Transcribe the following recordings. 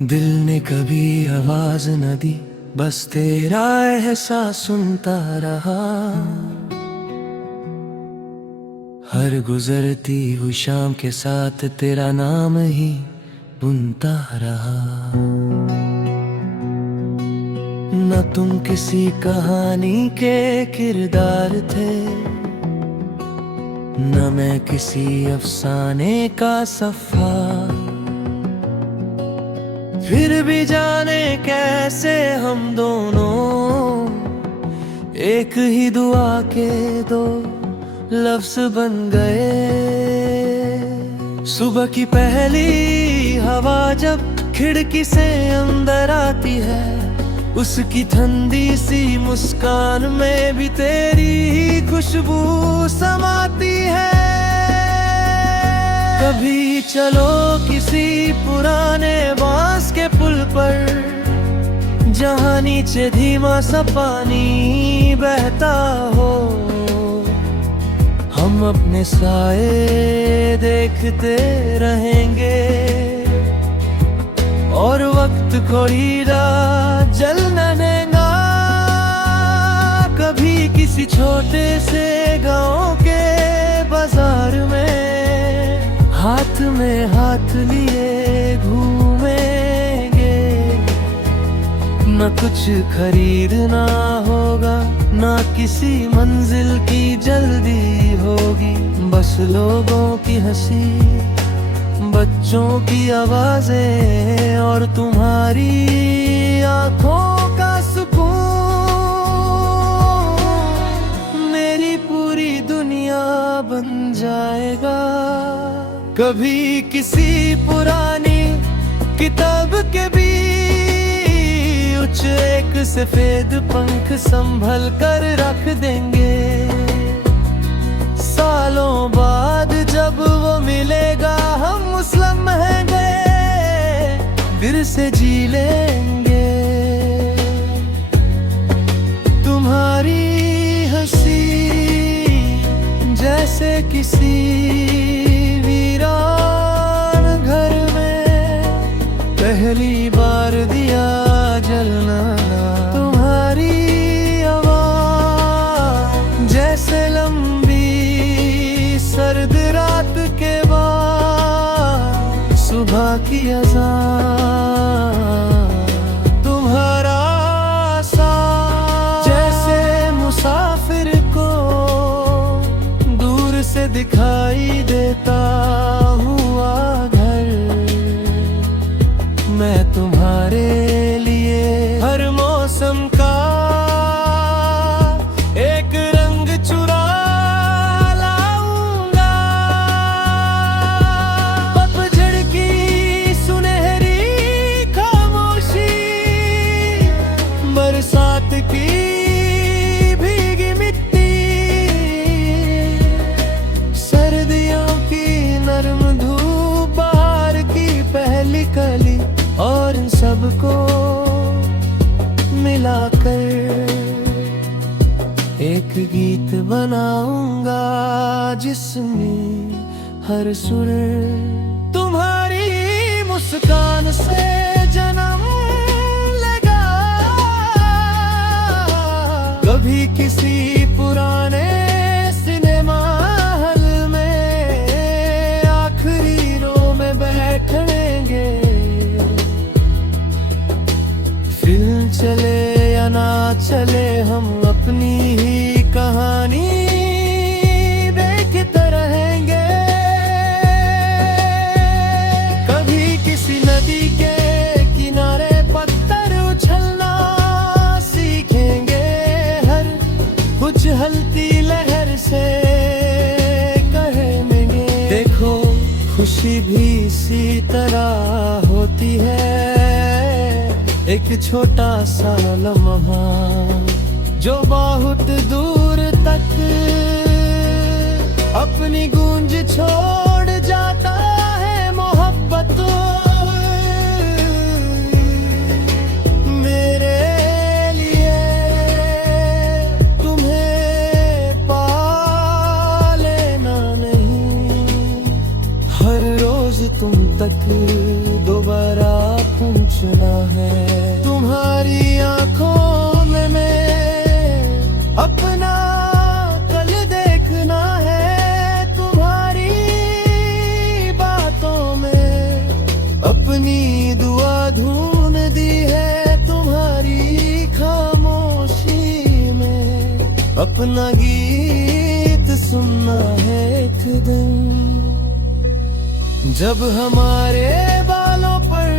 दिल ने कभी आवाज न दी, बस तेरा एहसास सुनता रहा। हर गुजरती हुई शाम के साथ तेरा नाम ही बुनता रहा। न तुम किसी कहानी के किरदार थे, न मैं किसी अफसाने का सफा। फिर भी जाने कैसे हम दोनों एक ही दुआ के दो लफ्ज बन गए। सुबह की पहली हवा जब खिड़की से अंदर आती है, उसकी ठंडी सी मुस्कान में भी तेरी ही खुशबू समाती है। कभी चलो किसी पुराने बांस के पुल पर, जहाँ नीचे धीमा सा पानी बहता हो। हम अपने साए देखते रहेंगे और वक्त को हीरा जल न देगा। कभी किसी छोटे से गांव के बाजार में हाथ में हाथ लिए घूमेंगे। न कुछ खरीदना होगा, ना किसी मंजिल की जल्दी होगी। बस लोगों की हंसी, बच्चों की आवाजें और तुम्हारी आंखों का सुकून मेरी पूरी दुनिया बन जाएगा। कभी किसी पुरानी किताब के बीच एक सफेद पंख संभल कर रख देंगे। सालों बाद जब वो मिलेगा, हम उस लम्हे गए फिर से जी लेंगे। तुम्हारी हंसी जैसे किसी वीरान घर में पहली बार दिया जलना। तुम्हारी आवाज़ जैसे लंबी सर्द रात के बाद सुबह की अज़ान। तुम्हारा साथ जैसे मुसाफिर को दूर से दिखाई देता हुआ घर। मैं तुम्हारे लिए हर मौसम का एक रंग चुरा लाऊंगा। पतझड़ की सुनहरी खामोशी, बरसात की भीगी मिट्टी, सर्दियों की नरम धूप, बहार की पहली कली, और इन सबको मिलाकर एक गीत बनाऊंगा, जिसमें हर सुर तुम्हारी मुस्कान से जन्म लेगा। कभी किसी पुराने सिनेमा हॉल में आखिरी रो में बैठेंगे। फिल्म चले या ना चले, हम अपनी ही कहानी देखते रहेंगे। कभी किसी नदी के किनारे पत्थर उछलना सीखेंगे। हर कुछ हलती लहर से कहेंगे, देखो खुशी भी इसी तरह होती है। एक छोटा सा लम्हा जो बहुत दूर तक अपनी गूंज छोड़ जाता है। मोहब्बत मेरे लिए तुम्हें पा लेना नहीं, हर रोज तुम तक दोबारा पहुंच अपना गीत सुनना है एक दिन, जब हमारे बालों पर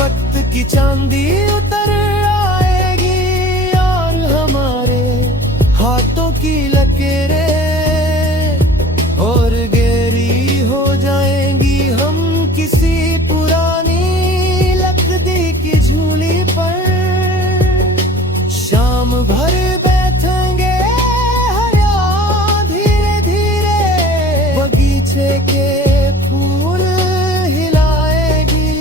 वक्त की चांदी उतर आएगी और हमारे हाथों की लकीरें और गहरी हो जाएंगी। हम किसी पुरानी लकड़ी की झूली पर शाम भर बैठेंगे हरिया धीरे धीरे बगीचे के फूल हिलाएगी।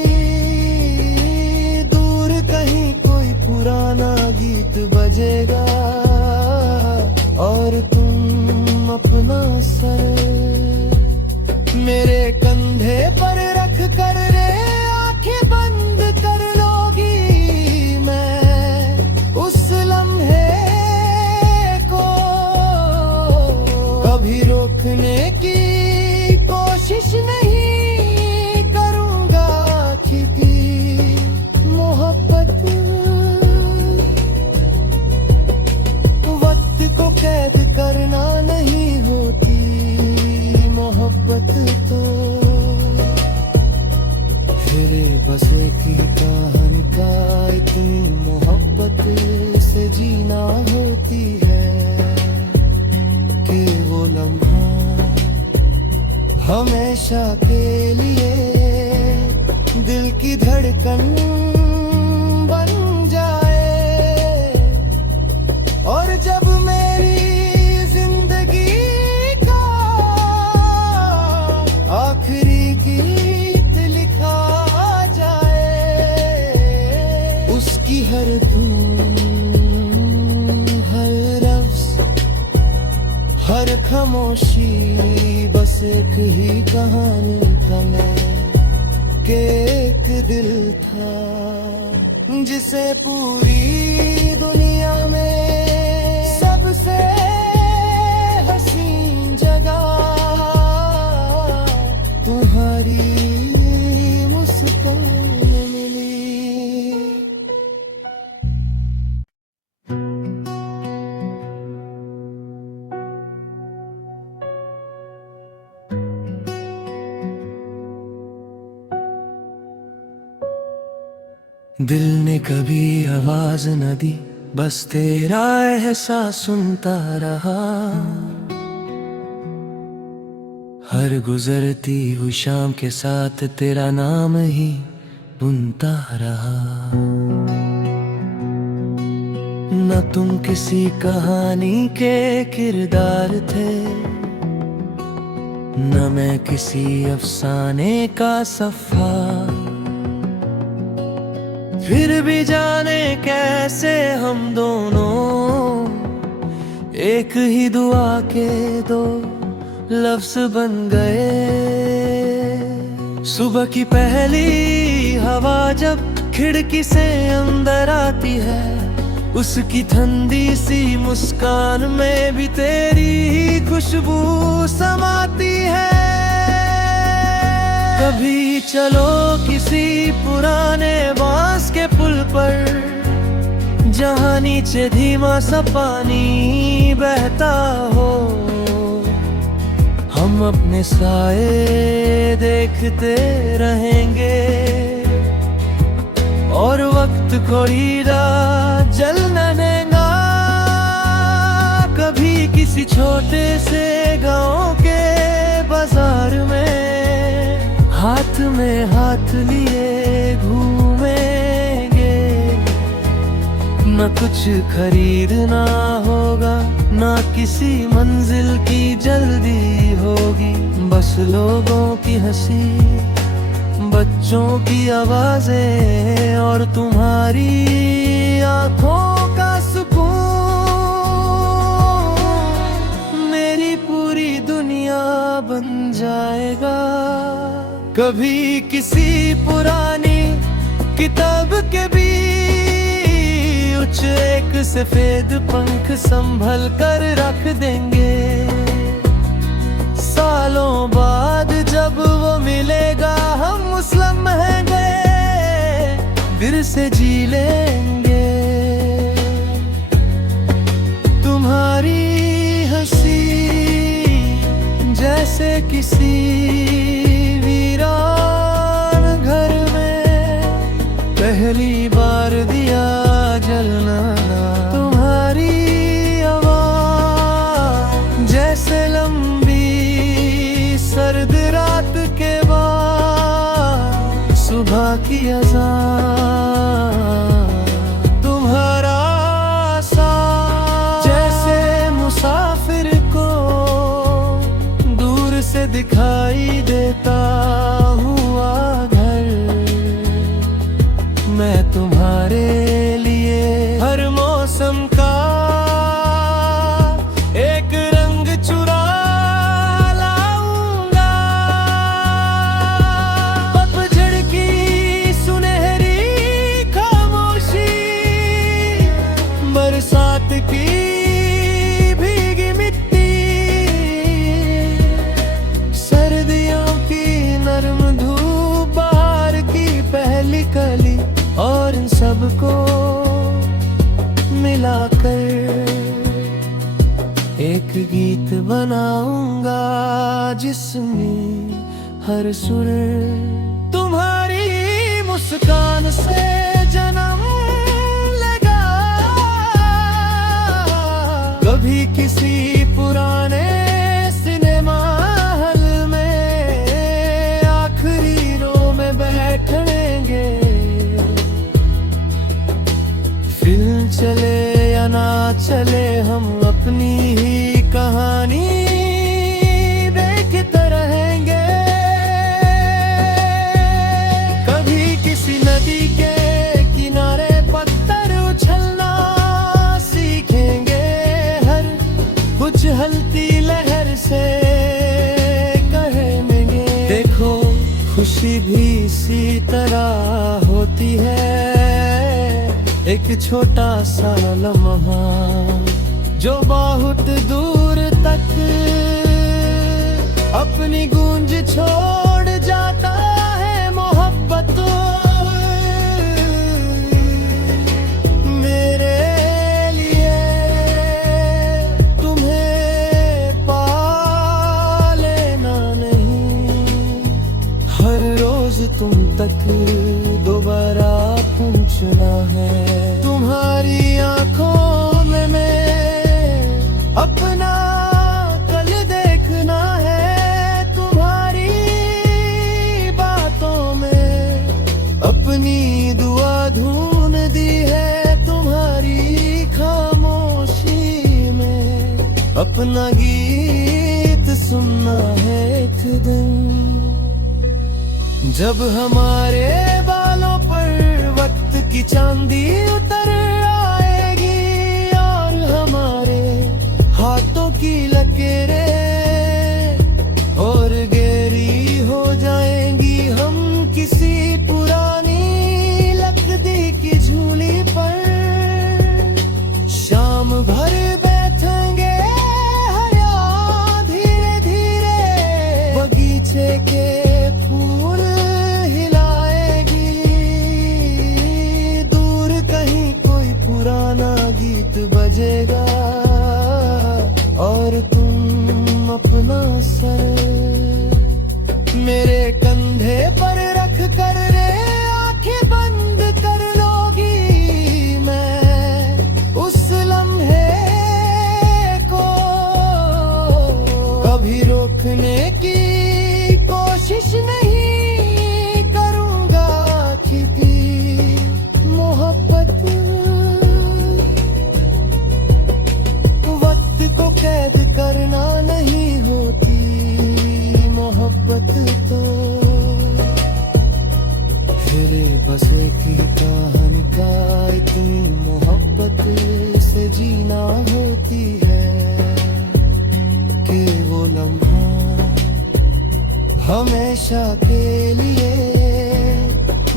दूर कहीं कोई पुराना गीत बजेगा और तुम अपना सर मेरे कंधे पर रख कर रे आंखें बंद कर लोगी। मैं उस लम्हे को कभी रोकने की कोशिश नहीं करूंगा, क्योंकि मोहब्बत वक्त को कैद करना नहीं होती। मोहब्बत तो फिरे बसे की कहानी का इतनी मोहब्बत से जीना होती है कि वो लम्हा हमेशा के लिए दिल की धड़कन बन जाए। और जब मेरी जिंदगी का आखिरी गीत लिखा जाए, उसकी हर धुन हर लफ्ज हर खामोशी बस एक ही कहानी का मैं कि एक दिल था जिसे पूरी दुनिया में सबसे हसीन जगह तुम्हारी मुस्कान मिली। दिल ने कभी आवाज न दी, बस तेरा एहसास सुनता रहा। हर गुजरती हुई शाम के साथ तेरा नाम ही बुनता रहा। न तुम किसी कहानी के किरदार थे, न मैं किसी अफसाने का सफ़ा। फिर भी जाने कैसे हम दोनों एक ही दुआ के दो लफ्ज बन गए। सुबह की पहली हवा जब खिड़की से अंदर आती है, उसकी ठंडी सी मुस्कान में भी तेरी ही खुशबू समाती है। कभी चलो किसी पुराने बांस के पुल पर, जहाँ नीचे धीमा सा पानी बहता हो। हम अपने साए देखते रहेंगे और वक्त को हीरा जल न देगा। कभी किसी छोटे से गांव के बाजार में हाथ में हाथ लिए घूमेंगे। न कुछ खरीदना होगा, ना किसी मंजिल की जल्दी होगी। बस लोगों की हंसी, बच्चों की आवाजें और तुम्हारी आंखों का सुकून मेरी पूरी दुनिया बन जाएगा। कभी किसी पुरानी किताब के बीच एक सफेद पंख संभल कर रख देंगे। सालों बाद जब वो मिलेगा, हम उस लम्हे गए फिर से जी लेंगे। तुम्हारी किसी वीरान घर में पहली बार दिया जलना, तुम्हारी आवाज़ जैसे लंबी सर्द रात के बाद सुबह की अज़ान, तुम्हारा साथ जैसे मुसाफिर को दूर से दिखाई देता हुआ घर। मैं तुम्हारे लिए हर मौसम का एक रंग चुरा लाऊंगा, पतझड़ की सुनहरी खामोशी, बरसात की भीगी मिट्टी, सर्दियों की नरम धूप, बहार की पहली कली, और इन सबको मिलाकर एक गीत बनाऊंगा जिसमें हर सुर तुम्हारी मुस्कान से जन्म लेगा। कभी किसी पुराने सिनेमा हॉल में आखिरी रो में बैठेंगे, फिल्म चले या ना चले हम अपनी ही कहानी देखते रहेंगे। कभी किसी नदी के किनारे पत्थर उछलना सीखेंगे, हर कुछ हलती लहर से कहेंगे। देखो खुशी भी इसी तरह होती है, एक छोटा सा लम्हा जो बहुत दूर तक अपनी गूंज छोड़ जाता है। मोहब्बत मेरे लिए तुम्हें पा लेना नहीं, हर रोज तुम तक दोबारा पहुंचना है। तुम्हारी आंखों में मैं अपना कल देखना है, तुम्हारी बातों में अपनी दुआ ढूंढ दी है, तुम्हारी खामोशी में अपना गीत सुनना है एक दिन। जब हमारे बालों पर वक्त की चांदी उतर आएगी और हमारे हाथों की लकीरें और गहरी हो जाएंगी, हम किसी पुरानी लकड़ी की झूली पर शाम भर बैठेंगे। हया धीरे धीरे बगीचे के फूल हिलाएगी, दूर कहीं कोई पुराना गीत बजेगा और तुम अपना सर मेरे कंधे पर रख कर रे आंखें बंद कर लोगी। मैं उस लम्हे को कभी रोकने की कोशिश नहीं करूंगा, क्योंकि मोहब्बत वक्त को कैद करना नहीं होती। मोहब्बत तो फिरे बसे की कहानी का इतनी मोहब्बत से जीना होती है कि वो लम्हा हमेशा के लिए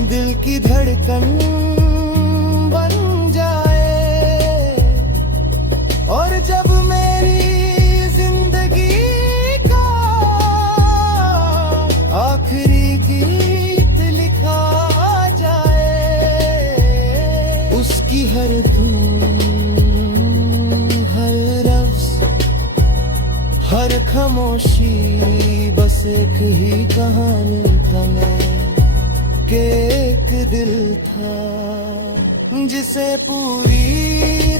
दिल की धड़कन बन जाए। और जब मेरी जिंदगी का आखिरी गीत लिखा जाए, उसकी हर धुन, हर लफ्ज़, हर खामोशी बस बस एक ही कहानी तले के एक दिल था जिसे पूरी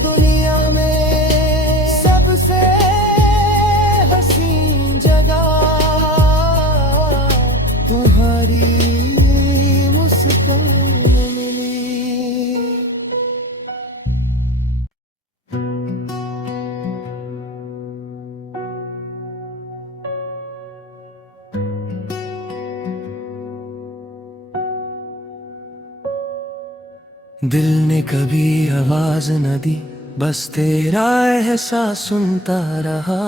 दुनिया में सबसे हसीन जगह तुम्हारी मुस्कान मिली। दिल ने कभी आवाज न दी, बस तेरा एहसास सुनता रहा।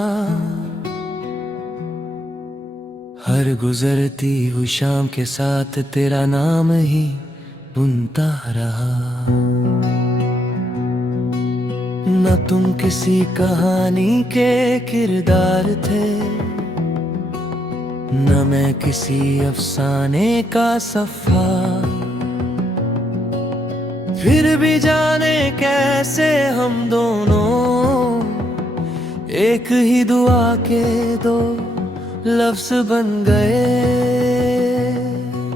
हर गुजरती हुई शाम के साथ तेरा नाम ही बुनता रहा। न तुम किसी कहानी के किरदार थे, न मैं किसी अफसाने का सफ़ा। फिर भी जाने कैसे हम दोनों एक ही दुआ के दो लफ्ज बन गए।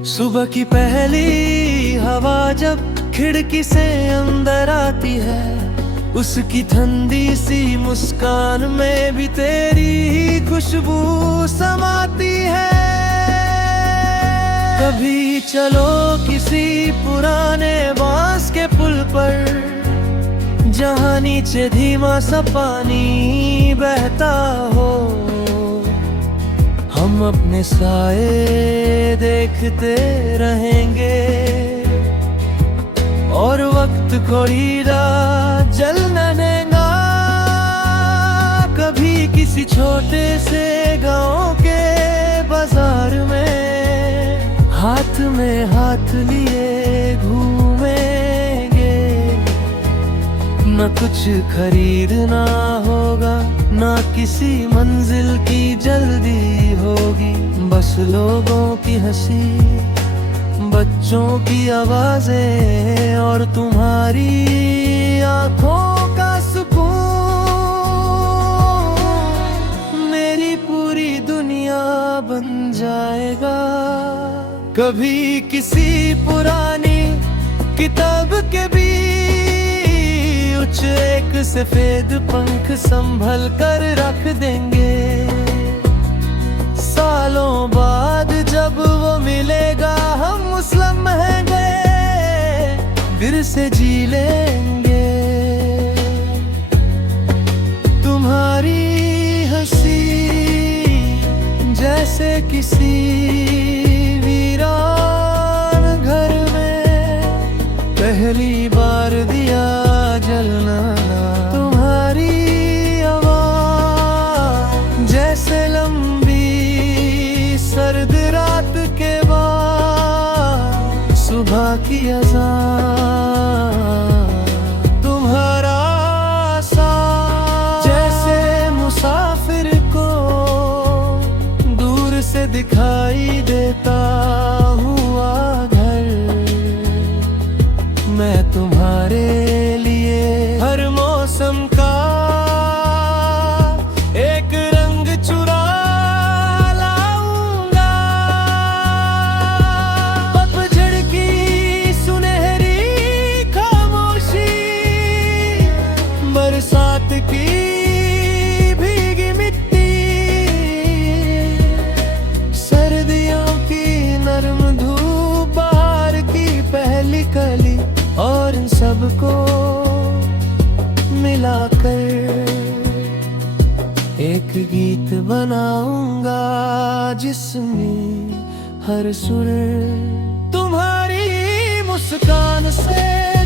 सुबह की पहली हवा जब खिड़की से अंदर आती है, उसकी ठंडी सी मुस्कान में भी तेरी ही खुशबू समाती है। कभी चलो किसी पुराने बांस के पुल पर, जहाँ नीचे धीमा सा पानी बहता हो। हम अपने साए देखते रहेंगे और वक्त को हीरा जल न देगा। कभी किसी छोटे से गांव के बाजार में हाथ में हाथ लिए घूमेंगे। न कुछ खरीदना होगा, ना किसी मंजिल की जल्दी होगी। बस लोगों की हंसी, बच्चों की आवाजें और तुम्हारी आंखों का सुकून मेरी पूरी दुनिया बन जाएगा। कभी किसी पुरानी किताब के बीच एक सफेद पंख संभल कर रख देंगे। सालों बाद जब वो मिलेगा, हम उस लम्हे गए फिर से जी लेंगे। तुम्हारी हंसी जैसे किसी वीरान घर में पहली बार दिया जलना। तुम्हारी आवाज़ जैसे लंबी सर्द रात के बाद सुबह की अज़ान। तुम्हारा साथ जैसे मुसाफिर को दूर से दिखाई देता हुआ घर। मैं तुम्हारे लिए हर मौसम का एक रंग चुरा लाऊंगा। पतझड़ की सुनहरी खामोशी, बरसात की भीगी मिट्टी, सर्दियों की नरम धूप, बहार की पहली कली, और इन सबको मिलाकर एक गीत बनाऊंगा जिसमें हर सुर तुम्हारी मुस्कान से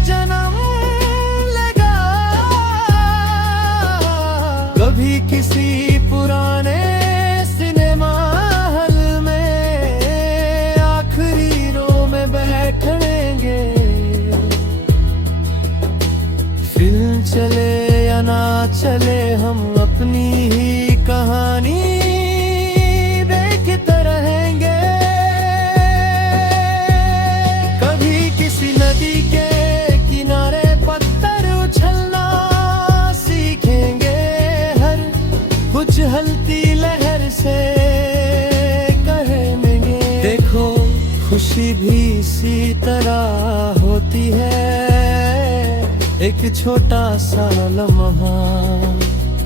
जन्म लेगा। कभी किसी पुराने सिनेमा हॉल में आखिरी रो में बैठेंगे। फिल्म चले या ना चले, हम अपनी ही कहानी देखते रहेंगे। कभी किसी नदी के किनारे पत्थर उछलना सीखेंगे। हर कुछ हलती लहर से एक छोटा सा लम्हा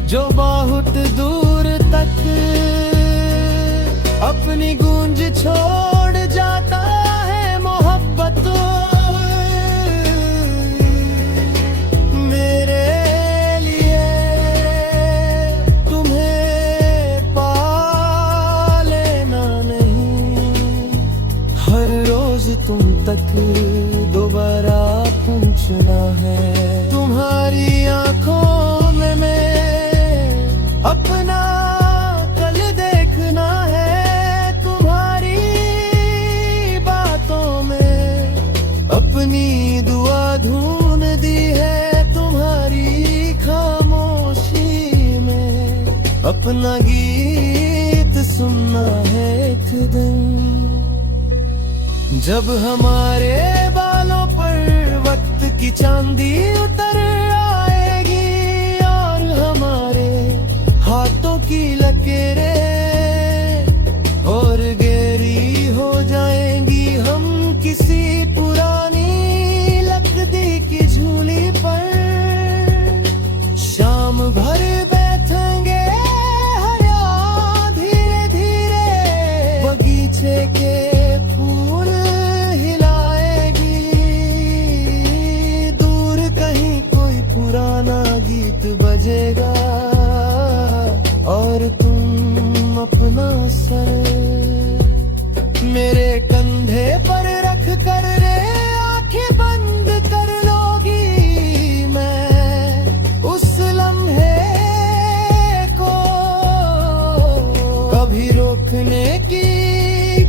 जो बहुत दूर तक अपनी गूंज छोड़ जाता है। मोहब्बत मेरे लिए तुम्हें पा लेना नहीं, हर रोज तुम तक दोबारा पहुंचना है। तुम्हारी आंखों में मैं अपना कल देखना है, तुम्हारी बातों में अपनी दुआ ढूंढ दी है, तुम्हारी खामोशी में अपना गीत सुनना है एक दिन। जब हमारे बालों पर वक्त की चांदी उतर आएगी और हमारे हाथों की लकीरें और गहरी हो जाएंगी, हम किसी पुरानी लकड़ी की झूली पर शाम भर बैठेंगे हया धीरे धीरे बगीचे के फूल हिलाएगी। दूर कहीं कोई पुराना गीत बजेगा और तुम अपना सर मेरे कंधे पर रख कर रे आंखें बंद कर लोगी। मैं उस लम्हे को कभी रोकने की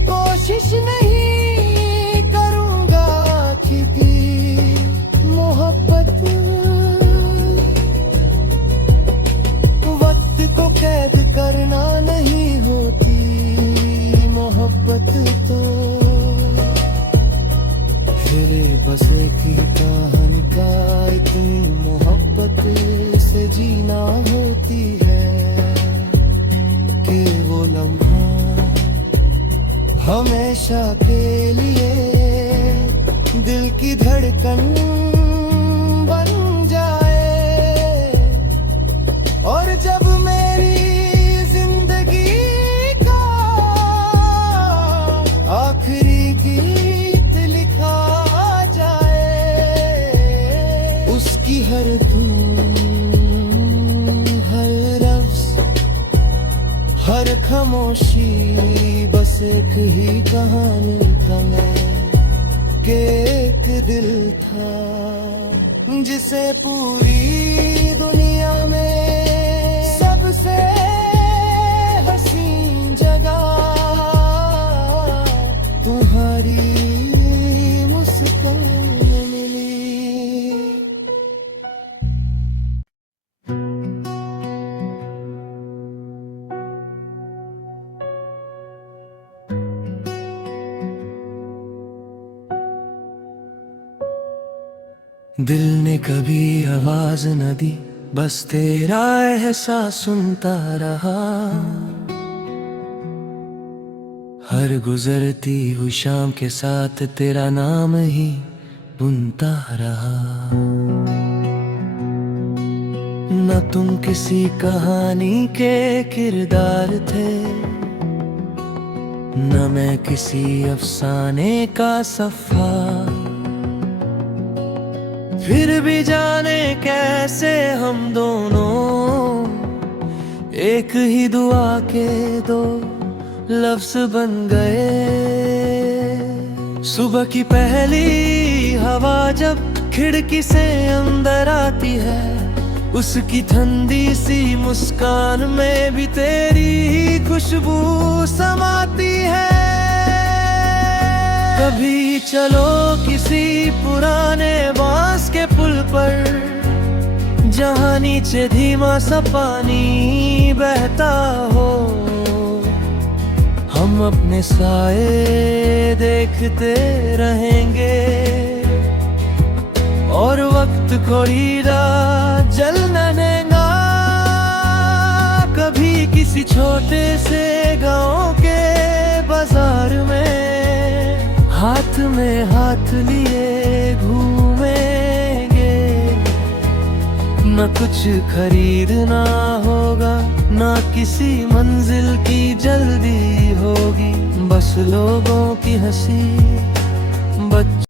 कोशिश नहीं करूंगा, क्योंकि मोहब्बत वक्त को कैद करना नहीं होती। मोहब्बत तो फिर बस की कहानी का इतनी मोहब्बत से जीना होती है कि वो लम्हा हमेशा के लिए दिल की धड़कन बन जाए। और जब मेरी जिंदगी का आखिरी गीत लिखा जाए, उसकी हर धुन हर लफ्ज हर खामोशी बस एक ही कहानी का मैं कि एक दिल था जिसे पूरी दुनिया में सबसे हसीन जगह तुम्हारी मुस्कान मिली। दिल ने कभी आवाज न दी, बस तेरा एहसास सुनता रहा। हर गुजरती हुई शाम के साथ तेरा नाम ही बुनता रहा। न तुम किसी कहानी के किरदार थे, न मैं किसी अफसाने का सफ़ा। फिर भी जाने कैसे हम दोनों एक ही दुआ के दो लफ्ज बन गए। सुबह की पहली हवा जब खिड़की से अंदर आती है, उसकी ठंडी सी मुस्कान में भी तेरी ही खुशबू समाती है। कभी चलो किसी पुराने बांस के पुल पर, जहाँ नीचे धीमा सा पानी बहता हो। हम अपने साए देखते रहेंगे और वक्त को हीरा जल न देगा। कभी किसी छोटे से गांव के बाजार में हाथ में हाथ लिए घूमेंगे। न कुछ खरीदना होगा, ना किसी मंजिल की जल्दी होगी, बस लोगों की हंसी